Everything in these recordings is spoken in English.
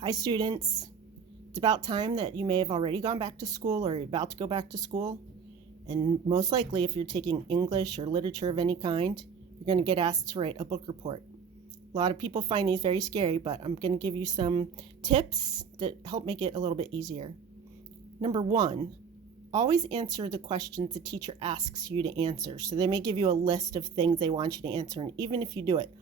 Hi, students. It's about time that you may have already gone back to school or you're about to go back to school. And most likely, if you're taking English or literature of any kind, you're going to get asked to write a book report. A lot of people find these very scary, but I'm going to give you some tips that help make it a little bit easier. Number one, always answer the questions the teacher asks you to answer. So they may give you a list of things they want you to answer, and even if you do it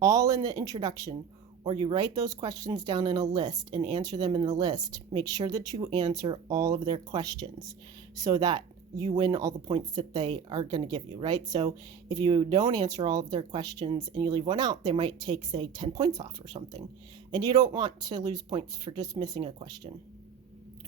all in the introduction, or you write those questions down in a list and answer them in the list, make sure that you answer all of their questions so that you win all the points that they are going to give you, right? So if you don't answer all of their questions and you leave one out, they might take, say, 10 points off or something. And you don't want to lose points for just missing a question.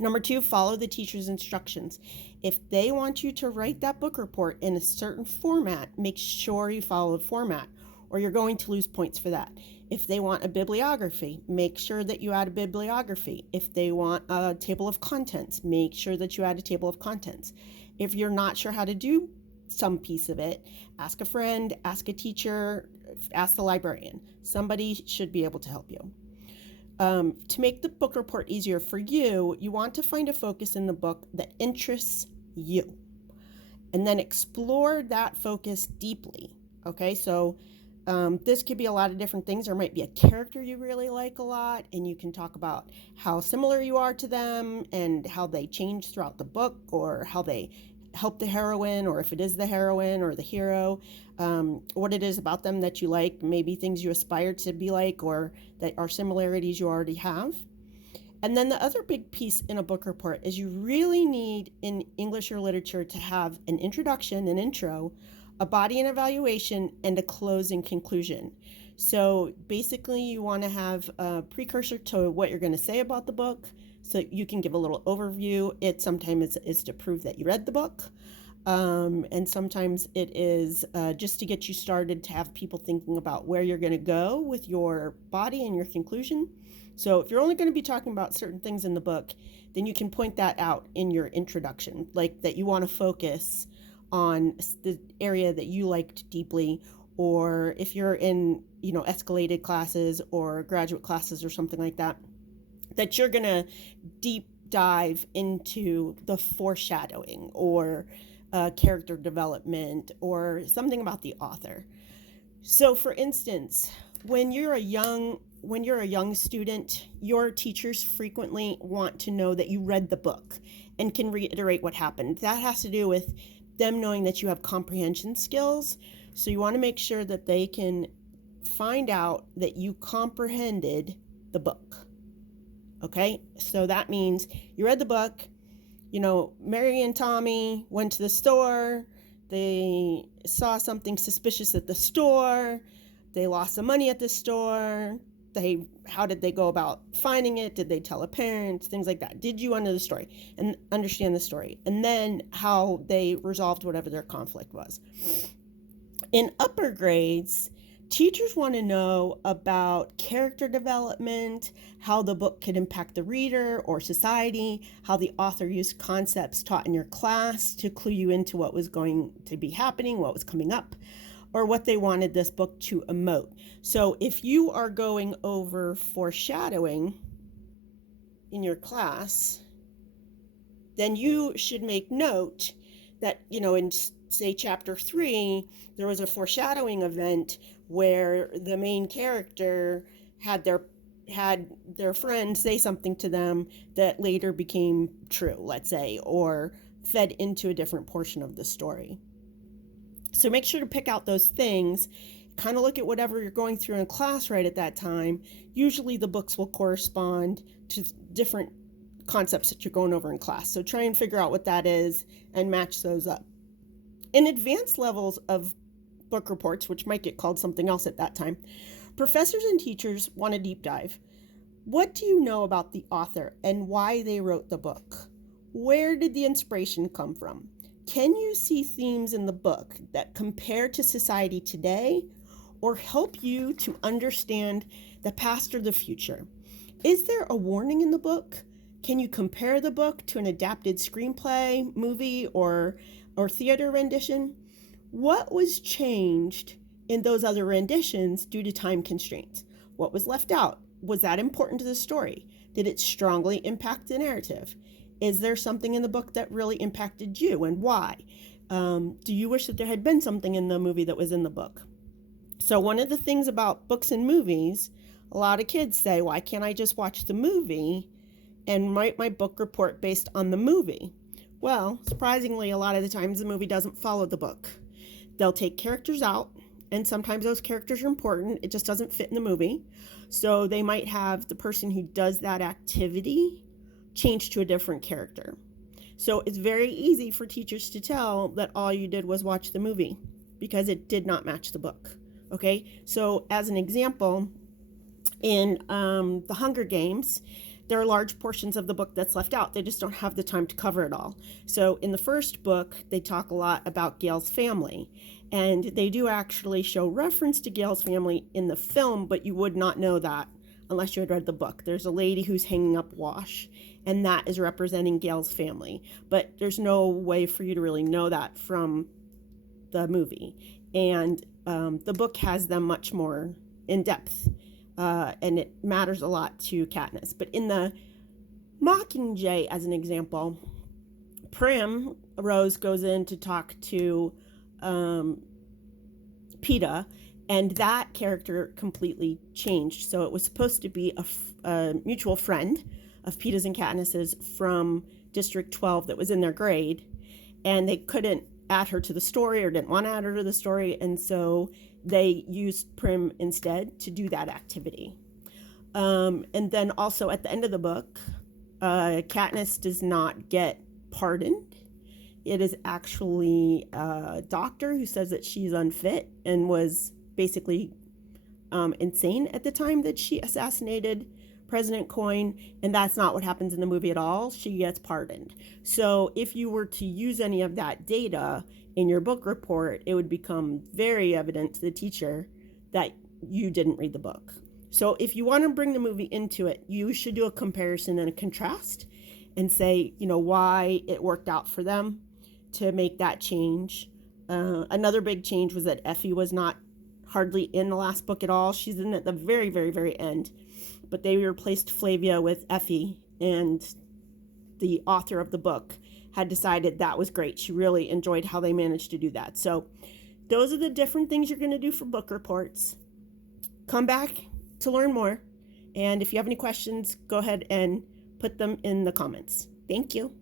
Number two, follow the teacher's instructions. If they want you to write that book report in a certain format, make sure you follow the format, or you're going to lose points for that. If they want a bibliography, make sure that you add a bibliography. If they want a table of contents, make sure that you add a table of contents. If you're not sure how to do some piece of it, ask a friend, ask a teacher, ask the librarian. Somebody should be able to help you. To make the book report easier for you, you want to find a focus in the book that interests you, and then explore that focus deeply. Okay, so this could be a lot of different things. There might be a character you really like a lot, and you can talk about how similar you are to them and how they change throughout the book, or how they help the heroine, or if it is the heroine or the hero, what it is about them that you like, maybe things you aspire to be like, or that are similarities you already have. And then the other big piece in a book report is you really need in English or literature to have an introduction, an intro, a body and evaluation, and a closing conclusion. So basically you want to have a precursor to what you're going to say about the book, so you can give a little overview. It sometimes is to prove that you read the book, and sometimes it is just to get you started, to have people thinking about where you're going to go with your body and your conclusion. So if you're only going to be talking about certain things in the book, then you can point that out in your introduction, like that you want to focus on the area that you liked deeply, or if you're in, escalated classes or graduate classes or something like that, that you're going to deep dive into the foreshadowing or character development or something about the author. So for instance, when you're a young student, your teachers frequently want to know that you read the book and can reiterate what happened. That has to do with them knowing that you have comprehension skills. So you want to make sure that they can find out that you comprehended the book. Okay, so that means you read the book. Mary and Tommy went to the store. They saw something suspicious at the store. They lost some money at the store. How did they go about finding it? Did they tell a parent? Things like that. Did you understand the story? And then how they resolved whatever their conflict was. In upper grades, teachers want to know about character development, how the book could impact the reader or society, how the author used concepts taught in your class to clue you into what was going to be happening, what was coming up, or what they wanted this book to emote. So if you are going over foreshadowing in your class, then you should make note that, in say chapter 3, there was a foreshadowing event where the main character had their friend say something to them that later became true, let's say, or fed into a different portion of the story. So make sure to pick out those things, kind of look at whatever you're going through in class right at that time. Usually the books will correspond to different concepts that you're going over in class. So try and figure out what that is and match those up. In advanced levels of book reports, which might get called something else at that time, professors and teachers want to deep dive. What do you know about the author and why they wrote the book? Where did the inspiration come from? Can you see themes in the book that compare to society today or help you to understand the past or the future? Is there a warning in the book? Can you compare the book to an adapted screenplay, movie, or theater rendition? What was changed in those other renditions due to time constraints? What was left out? was that important to the story? Did it strongly impact the narrative? Is there something in the book that really impacted you, and why? Do you wish that there had been something in the movie that was in the book? So one of the things about books and movies, a lot of kids say, why can't I just watch the movie and write my book report based on the movie? Well, surprisingly, a lot of the times the movie doesn't follow the book. They'll take characters out, and sometimes those characters are important. It just doesn't fit in the movie. So they might have the person who does that activity change to a different character. So it's very easy for teachers to tell that all you did was watch the movie because it did not match the book. Okay, so as an example, in The Hunger Games, there are large portions of the book that's left out. They just don't have the time to cover it all. So in the first book, they talk a lot about Gale's family. And they do actually show reference to Gale's family in the film, but you would not know that unless you had read the book. There's a lady who's hanging up wash, and that is representing Gale's family. But there's no way for you to really know that from the movie. And the book has them much more in depth. And it matters a lot to Katniss. But in the Mockingjay, as an example, Prim, Rose goes in to talk to Peeta, and that character completely changed. So it was supposed to be a mutual friend of Peeta's and Katniss's from District 12 that was in their grade, and they couldn't add her to the story or didn't want to add her to the story, and so they used Prim instead to do that activity. And then also at the end of the book, Katniss does not get pardoned. It is actually a doctor who says that she's unfit and was basically insane at the time that she assassinated President Coin, and that's not what happens in the movie at all. She gets pardoned. So if you were to use any of that data in your book report, it would become very evident to the teacher that you didn't read the book. So if you want to bring the movie into it, you should do a comparison and a contrast and say, why it worked out for them to make that change. Another big change was that Effie was not hardly in the last book at all. She's in at the very, very, very end. But they replaced Flavia with Effie, and the author of the book had decided that was great. She really enjoyed how they managed to do that. So those are the different things you're going to do for book reports. Come back to learn more. And if you have any questions, go ahead and put them in the comments. Thank you.